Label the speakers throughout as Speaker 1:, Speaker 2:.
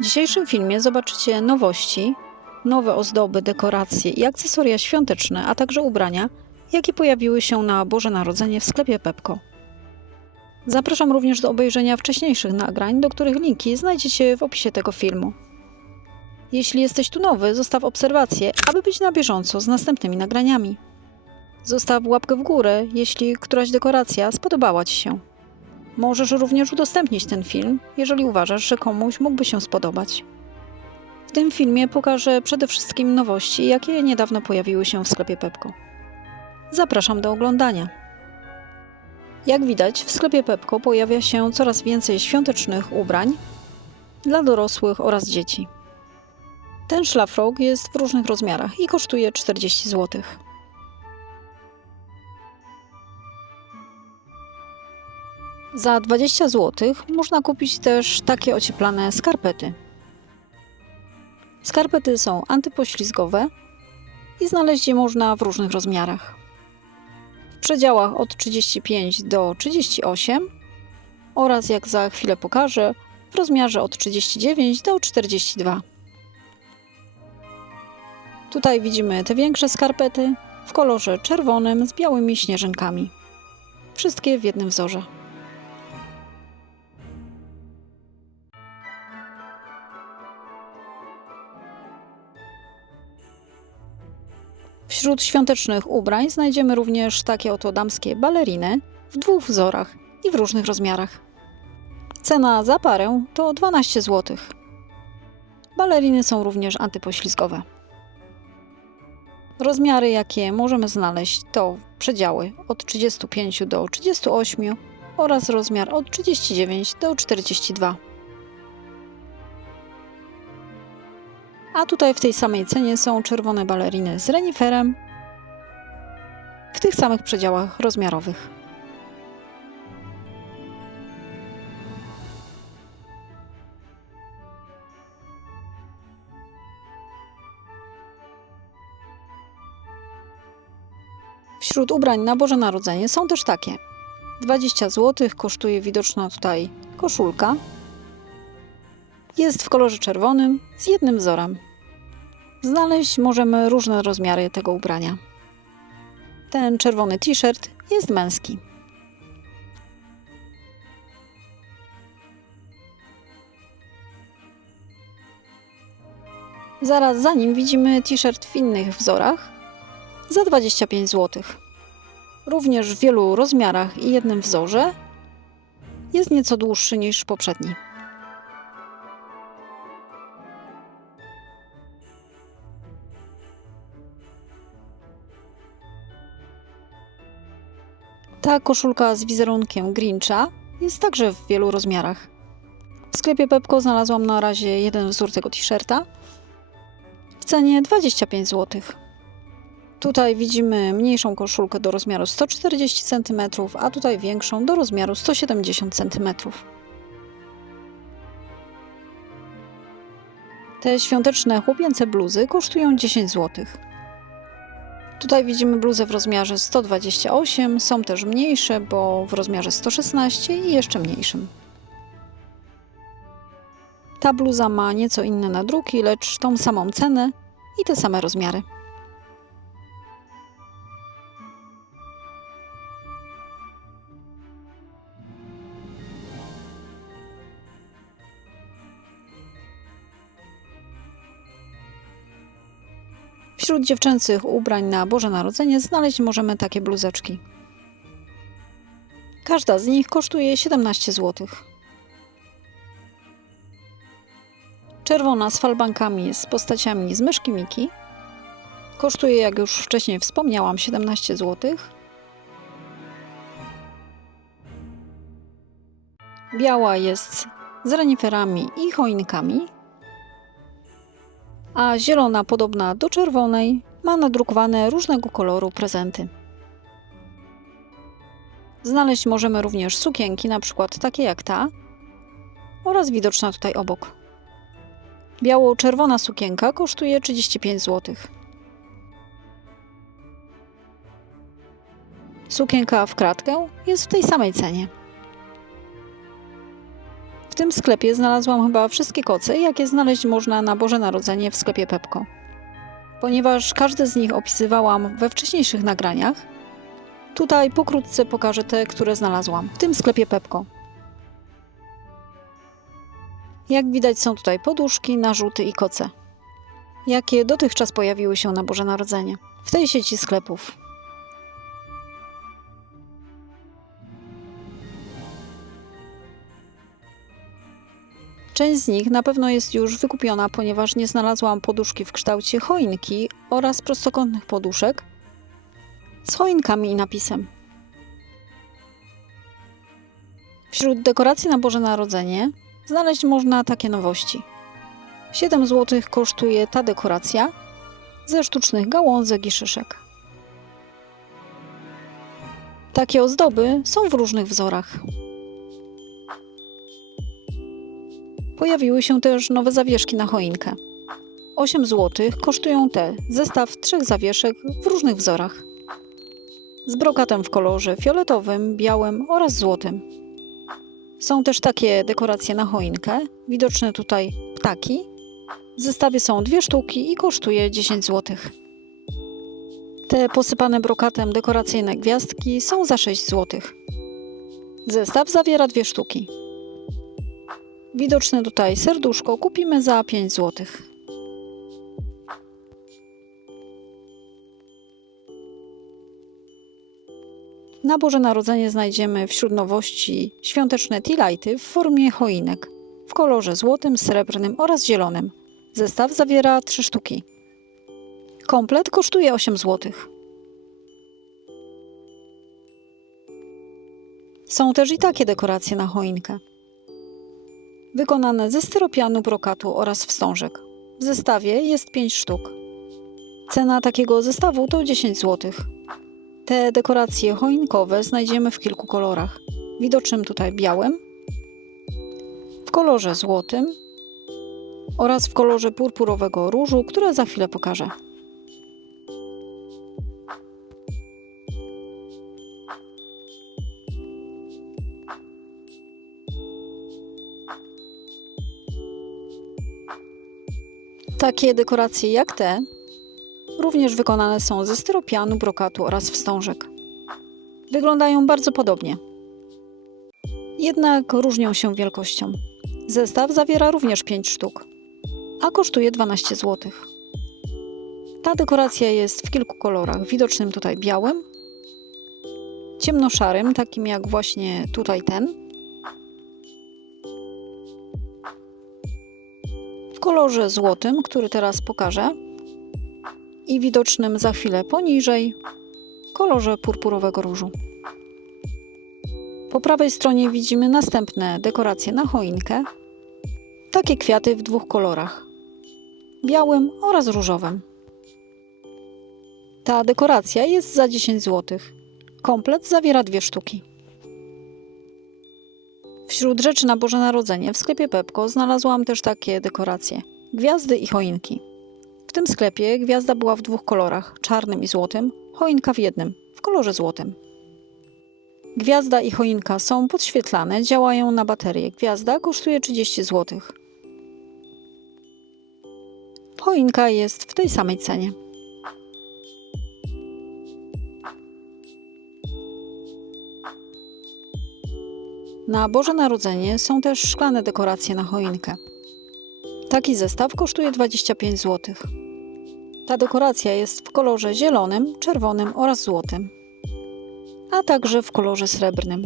Speaker 1: W dzisiejszym filmie zobaczycie nowości, nowe ozdoby, dekoracje i akcesoria świąteczne, a także ubrania, jakie pojawiły się na Boże Narodzenie w sklepie Pepko. Zapraszam również do obejrzenia wcześniejszych nagrań, do których linki znajdziecie w opisie tego filmu. Jeśli jesteś tu nowy, zostaw obserwację, aby być na bieżąco z następnymi nagraniami. Zostaw łapkę w górę, jeśli któraś dekoracja spodobała Ci się. Możesz również udostępnić ten film, jeżeli uważasz, że komuś mógłby się spodobać. W tym filmie pokażę przede wszystkim nowości, jakie niedawno pojawiły się w sklepie Pepko. Zapraszam do oglądania. Jak widać, w sklepie Pepko pojawia się coraz więcej świątecznych ubrań dla dorosłych oraz dzieci. Ten szlafrok jest w różnych rozmiarach i kosztuje 40 zł. Za 20 zł można kupić też takie ocieplane skarpety. Skarpety są antypoślizgowe i znaleźć je można w różnych rozmiarach. W przedziałach od 35 do 38 oraz, jak za chwilę pokażę, w rozmiarze od 39 do 42. Tutaj widzimy te większe skarpety w kolorze czerwonym z białymi śnieżynkami. Wszystkie w jednym wzorze. Wśród świątecznych ubrań znajdziemy również takie oto damskie baleriny w dwóch wzorach i w różnych rozmiarach. Cena za parę to 12 zł. Baleriny są również antypoślizgowe. Rozmiary, jakie możemy znaleźć, to przedziały od 35 do 38 oraz rozmiar od 39 do 42. A tutaj w tej samej cenie są czerwone baleriny z reniferem w tych samych przedziałach rozmiarowych. Wśród ubrań na Boże Narodzenie są też takie. 20 zł kosztuje widoczna tutaj koszulka. Jest w kolorze czerwonym z jednym wzorem. Znaleźć możemy różne rozmiary tego ubrania. Ten czerwony t-shirt jest męski. Zaraz za nim widzimy t-shirt w innych wzorach za 25 zł. Również w wielu rozmiarach i jednym wzorze jest nieco dłuższy niż poprzedni. Ta koszulka z wizerunkiem Grincha jest także w wielu rozmiarach. W sklepie Pepko znalazłam na razie jeden wzór tego t-shirta w cenie 25 zł. Tutaj widzimy mniejszą koszulkę do rozmiaru 140 cm, a tutaj większą do rozmiaru 170 cm. Te świąteczne chłopięce bluzy kosztują 10 zł. Tutaj widzimy bluzę w rozmiarze 128, są też mniejsze, bo w rozmiarze 116 i jeszcze mniejszym. Ta bluza ma nieco inne nadruki, lecz tą samą cenę i te same rozmiary. Wśród dziewczęcych ubrań na Boże Narodzenie znaleźć możemy takie bluzeczki. Każda z nich kosztuje 17 zł. Czerwona z falbankami z postaciami z myszki Miki kosztuje, jak już wcześniej wspomniałam, 17 zł. Biała jest z reniferami i choinkami, a zielona, podobna do czerwonej, ma nadrukowane różnego koloru prezenty. Znaleźć możemy również sukienki, na przykład takie jak ta, oraz widoczna tutaj obok. Biało-czerwona sukienka kosztuje 35 zł. Sukienka w kratkę jest w tej samej cenie. Tym sklepie znalazłam chyba wszystkie koce, jakie znaleźć można na Boże Narodzenie w sklepie Pepko. Ponieważ każde z nich opisywałam we wcześniejszych nagraniach, tutaj pokrótce pokażę te, które znalazłam w tym sklepie Pepko. Jak widać są tutaj poduszki, narzuty i koce, jakie dotychczas pojawiły się na Boże Narodzenie w tej sieci sklepów. Część z nich na pewno jest już wykupiona, ponieważ nie znalazłam poduszki w kształcie choinki oraz prostokątnych poduszek z choinkami i napisem. Wśród dekoracji na Boże Narodzenie znaleźć można takie nowości. 7 zł kosztuje ta dekoracja ze sztucznych gałązek i szyszek. Takie ozdoby są w różnych wzorach. Pojawiły się też nowe zawieszki na choinkę. 8 zł kosztują te zestaw trzech zawieszek w różnych wzorach. Z brokatem w kolorze fioletowym, białym oraz złotym. Są też takie dekoracje na choinkę. Widoczne tutaj ptaki. W zestawie są dwie sztuki i kosztuje 10 zł. Te posypane brokatem dekoracyjne gwiazdki są za 6 zł. Zestaw zawiera dwie sztuki. Widoczne tutaj serduszko kupimy za 5 zł. Na Boże Narodzenie znajdziemy wśród nowości świąteczne tea-lighty w formie choinek w kolorze złotym, srebrnym oraz zielonym. Zestaw zawiera 3 sztuki. Komplet kosztuje 8 zł. Są też i takie dekoracje na choinkę wykonane ze styropianu, brokatu oraz wstążek. W zestawie jest 5 sztuk. Cena takiego zestawu to 10 zł. Te dekoracje choinkowe znajdziemy w kilku kolorach. Widocznym tutaj białym, w kolorze złotym oraz w kolorze purpurowego różu, które za chwilę pokażę. Takie dekoracje jak te również wykonane są ze styropianu, brokatu oraz wstążek. Wyglądają bardzo podobnie. Jednak różnią się wielkością. Zestaw zawiera również 5 sztuk, a kosztuje 12 zł. Ta dekoracja jest w kilku kolorach, widocznym tutaj białym, ciemnoszarym, takim jak właśnie tutaj ten, w kolorze złotym, który teraz pokażę, i widocznym za chwilę poniżej, kolorze purpurowego różu. Po prawej stronie widzimy następne dekoracje na choinkę. Takie kwiaty w dwóch kolorach: białym oraz różowym. Ta dekoracja jest za 10 zł. Komplet zawiera dwie sztuki. Wśród rzeczy na Boże Narodzenie w sklepie Pepko znalazłam też takie dekoracje: gwiazdy i choinki. W tym sklepie gwiazda była w dwóch kolorach czarnym i złotym, choinka w jednym, w kolorze złotym. Gwiazda i choinka są podświetlane, działają na baterię. Gwiazda kosztuje 30 zł. Choinka jest w tej samej cenie. Na Boże Narodzenie są też szklane dekoracje na choinkę. Taki zestaw kosztuje 25 zł. Ta dekoracja jest w kolorze zielonym, czerwonym oraz złotym, a także w kolorze srebrnym.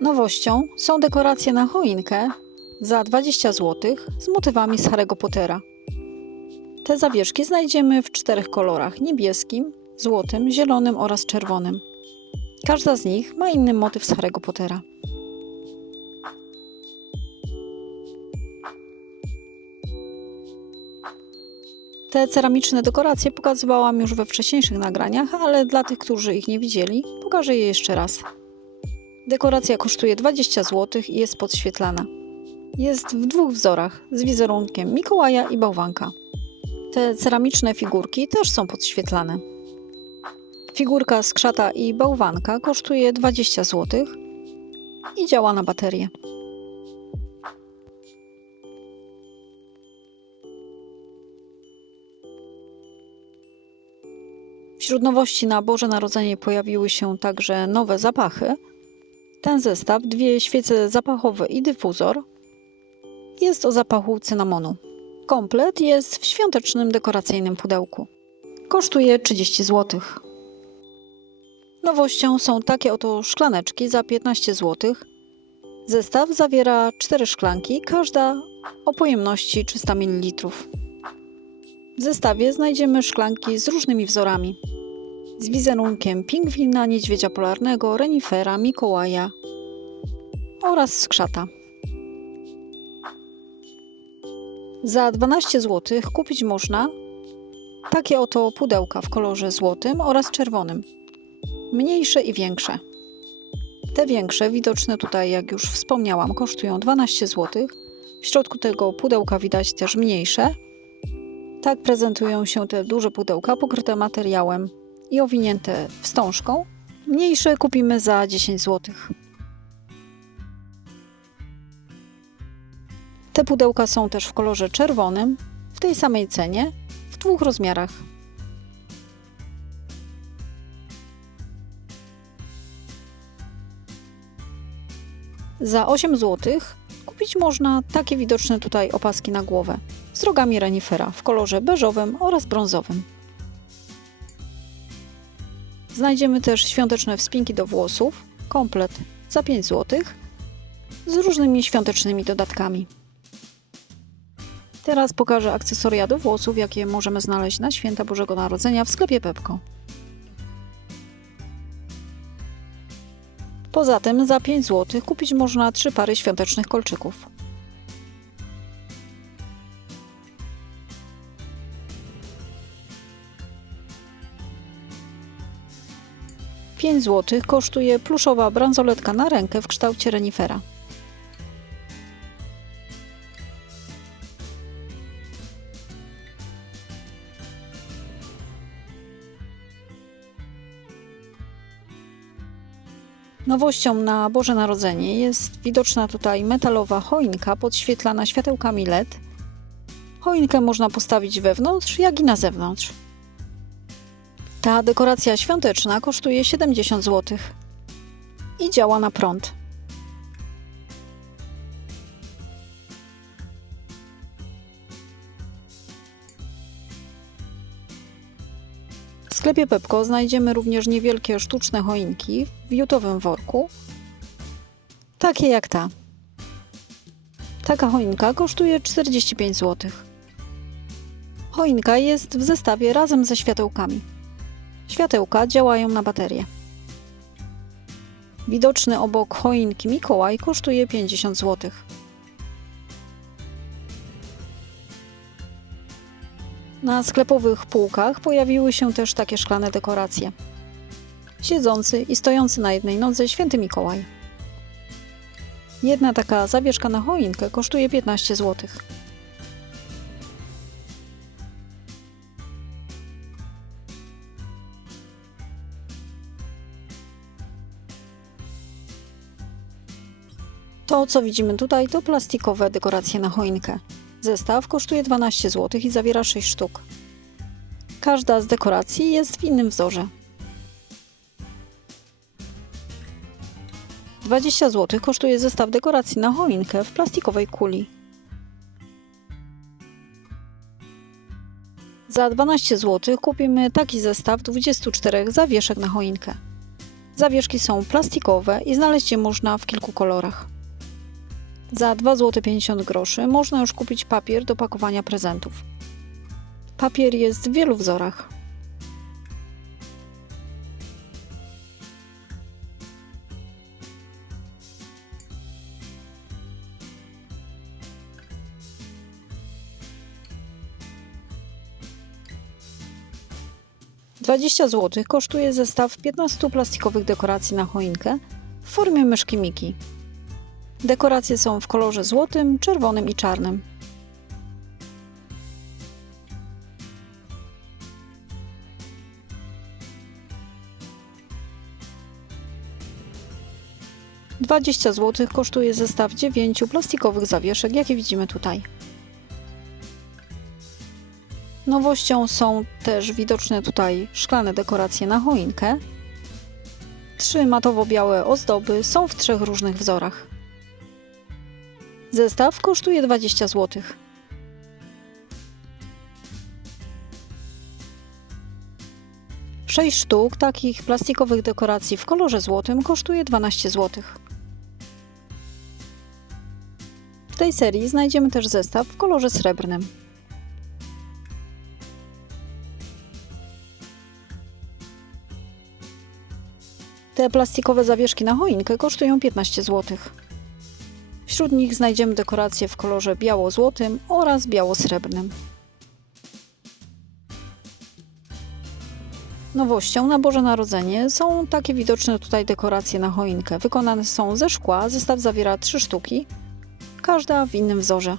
Speaker 1: Nowością są dekoracje na choinkę za 20 zł z motywami z Harry'ego Pottera. Te zawieszki znajdziemy w czterech kolorach: niebieskim, złotym, zielonym oraz czerwonym. Każda z nich ma inny motyw z Harry'ego Pottera. Te ceramiczne dekoracje pokazywałam już we wcześniejszych nagraniach, ale dla tych, którzy ich nie widzieli, pokażę je jeszcze raz. Dekoracja kosztuje 20 zł i jest podświetlana. Jest w dwóch wzorach z wizerunkiem Mikołaja i bałwanka. Te ceramiczne figurki też są podświetlane. Figurka skrzata i bałwanka kosztuje 20 zł i działa na baterię. Wśród nowości na Boże Narodzenie pojawiły się także nowe zapachy. Ten zestaw, dwie świece zapachowe i dyfuzor, jest o zapachu cynamonu. Komplet jest w świątecznym dekoracyjnym pudełku. Kosztuje 30 zł. Nowością są takie oto szklaneczki za 15 zł. Zestaw zawiera 4 szklanki, każda o pojemności 300 ml. W zestawie znajdziemy szklanki z różnymi wzorami. Z wizerunkiem pingwina, niedźwiedzia polarnego, renifera, Mikołaja oraz skrzata. Za 12 zł kupić można takie oto pudełka w kolorze złotym oraz czerwonym. Mniejsze i większe. Te większe, widoczne tutaj, jak już wspomniałam, kosztują 12 zł. W środku tego pudełka widać też mniejsze. Tak prezentują się te duże pudełka pokryte materiałem i owinięte wstążką. Mniejsze kupimy za 10 zł. Te pudełka są też w kolorze czerwonym, w tej samej cenie, w dwóch rozmiarach. Za 8 zł kupić można takie widoczne tutaj opaski na głowę z rogami renifera w kolorze beżowym oraz brązowym. Znajdziemy też świąteczne wspinki do włosów, komplet za 5 zł z różnymi świątecznymi dodatkami. Teraz pokażę akcesoria do włosów, jakie możemy znaleźć na święta Bożego Narodzenia w sklepie Pepko. Poza tym za 5 zł kupić można 3 pary świątecznych kolczyków. Pięć zł kosztuje pluszowa bransoletka na rękę w kształcie renifera. Nowością na Boże Narodzenie jest widoczna tutaj metalowa choinka podświetlana światełkami LED. Choinkę można postawić wewnątrz, jak i na zewnątrz. Ta dekoracja świąteczna kosztuje 70 zł i działa na prąd. Sklepie Pepko znajdziemy również niewielkie sztuczne choinki w jutowym worku, takie jak ta. Taka choinka kosztuje 45 zł. Choinka jest w zestawie razem ze światełkami. Światełka działają na baterię. Widoczny obok choinki Mikołaj kosztuje 50 zł. Na sklepowych półkach pojawiły się też takie szklane dekoracje. Siedzący i stojący na jednej nodze święty Mikołaj. Jedna taka zawieszka na choinkę kosztuje 15 zł. To, co widzimy tutaj, to plastikowe dekoracje na choinkę. Zestaw kosztuje 12 zł i zawiera 6 sztuk. Każda z dekoracji jest w innym wzorze. 20 zł kosztuje zestaw dekoracji na choinkę w plastikowej kuli. Za 12 zł kupimy taki zestaw 24 zawieszek na choinkę. Zawieszki są plastikowe i znaleźć je można w kilku kolorach. Za 2,50 zł można już kupić papier do pakowania prezentów. Papier jest w wielu wzorach. Dwadzieścia zł kosztuje zestaw 15 plastikowych dekoracji na choinkę w formie myszki Miki. Dekoracje są w kolorze złotym, czerwonym i czarnym. Dwadzieścia zł kosztuje zestaw dziewięciu plastikowych zawieszek, jakie widzimy tutaj. Nowością są też widoczne tutaj szklane dekoracje na choinkę. Trzy matowo-białe ozdoby są w trzech różnych wzorach. Zestaw kosztuje 20 zł. Sześć sztuk takich plastikowych dekoracji w kolorze złotym kosztuje 12 zł. W tej serii znajdziemy też zestaw w kolorze srebrnym. Te plastikowe zawieszki na choinkę kosztują 15 zł. Wśród nich znajdziemy dekoracje w kolorze biało-złotym oraz biało-srebrnym. Nowością na Boże Narodzenie są takie widoczne tutaj dekoracje na choinkę. Wykonane są ze szkła, zestaw zawiera 3 sztuki, każda w innym wzorze.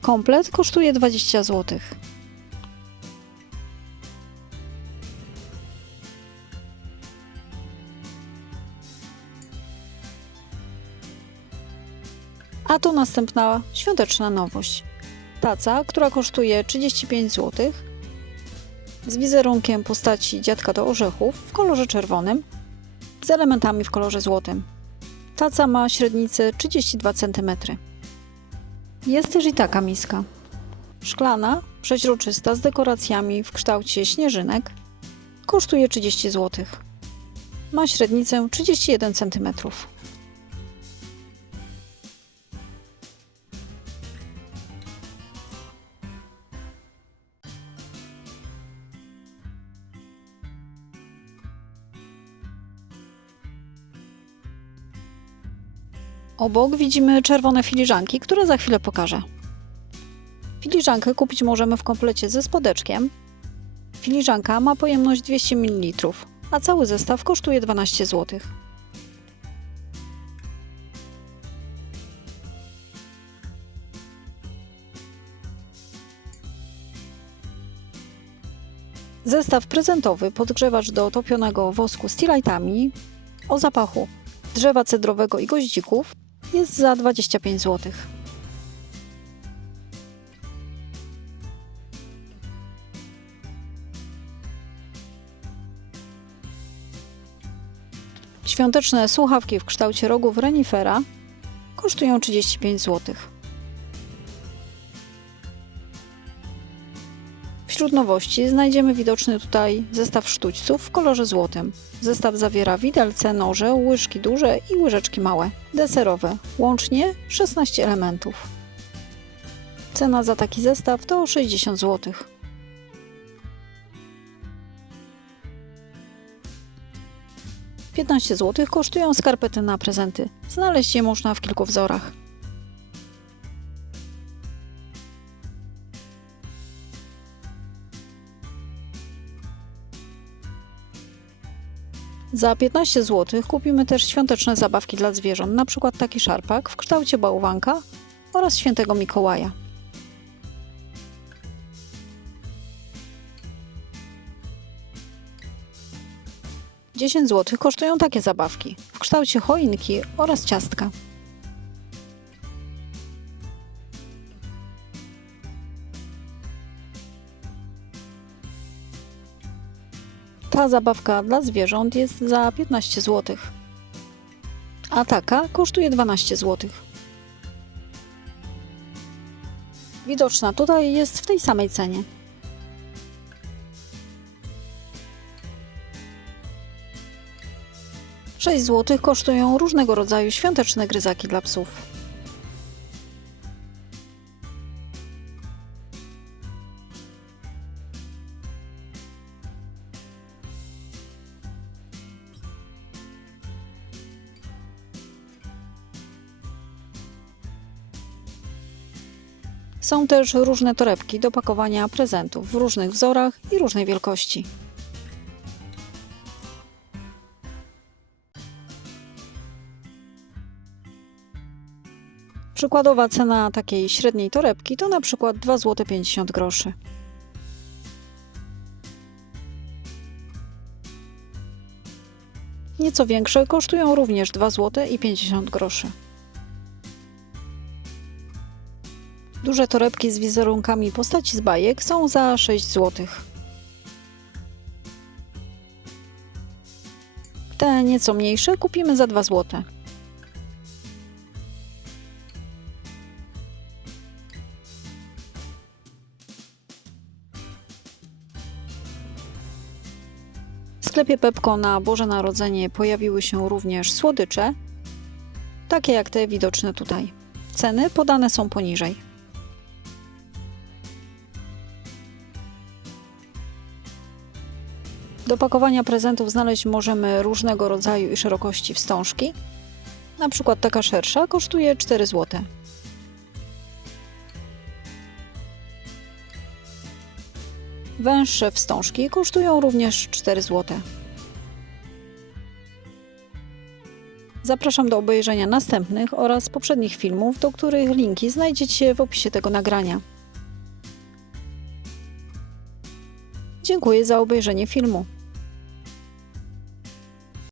Speaker 1: Komplet kosztuje 20 zł. A to następna świąteczna nowość. Taca, która kosztuje 35 zł, z wizerunkiem postaci dziadka do orzechów w kolorze czerwonym, z elementami w kolorze złotym. Taca ma średnicę 32 cm. Jest też i taka miska. Szklana, przeźroczysta z dekoracjami w kształcie śnieżynek, kosztuje 30 zł. Ma średnicę 31 cm. Obok widzimy czerwone filiżanki, które za chwilę pokażę. Filiżankę kupić możemy w komplecie ze spodeczkiem. Filiżanka ma pojemność 200 ml, a cały zestaw kosztuje 12 zł. Zestaw prezentowy podgrzewacz do topionego wosku z tea-lightami o zapachu drzewa cedrowego i goździków jest za 25 zł. Świąteczne słuchawki w kształcie rogów renifera kosztują 35 zł. Wśród nowości znajdziemy widoczny tutaj zestaw sztućców w kolorze złotym. Zestaw zawiera widelce, noże, łyżki duże i łyżeczki małe, deserowe, łącznie 16 elementów. Cena za taki zestaw to 60 zł. Piętnaście zł kosztują skarpety na prezenty. Znaleźć je można w kilku wzorach. Za 15 zł kupimy też świąteczne zabawki dla zwierząt, np. taki szarpak w kształcie bałwanka oraz świętego Mikołaja. Dziesięć zł kosztują takie zabawki w kształcie choinki oraz ciastka. Ta zabawka dla zwierząt jest za 15 zł, a taka kosztuje 12 zł. Widoczna tutaj jest w tej samej cenie. Sześć zł kosztują różnego rodzaju świąteczne gryzaki dla psów. Są też różne torebki do pakowania prezentów w różnych wzorach i różnej wielkości. Przykładowa cena takiej średniej torebki to na przykład 2 zł 50 groszy. Nieco większe kosztują również 2 zł Duże torebki z wizerunkami postaci z bajek są za 6 zł. Te nieco mniejsze kupimy za 2 zł. W sklepie Pepko na Boże Narodzenie pojawiły się również słodycze, takie jak te widoczne tutaj. Ceny podane są poniżej. Do pakowania prezentów znaleźć możemy różnego rodzaju i szerokości wstążki. Na przykład taka szersza kosztuje 4 zł. Węższe wstążki kosztują również 4 zł. Zapraszam do obejrzenia następnych oraz poprzednich filmów, do których linki znajdziecie w opisie tego nagrania. Dziękuję za obejrzenie filmu.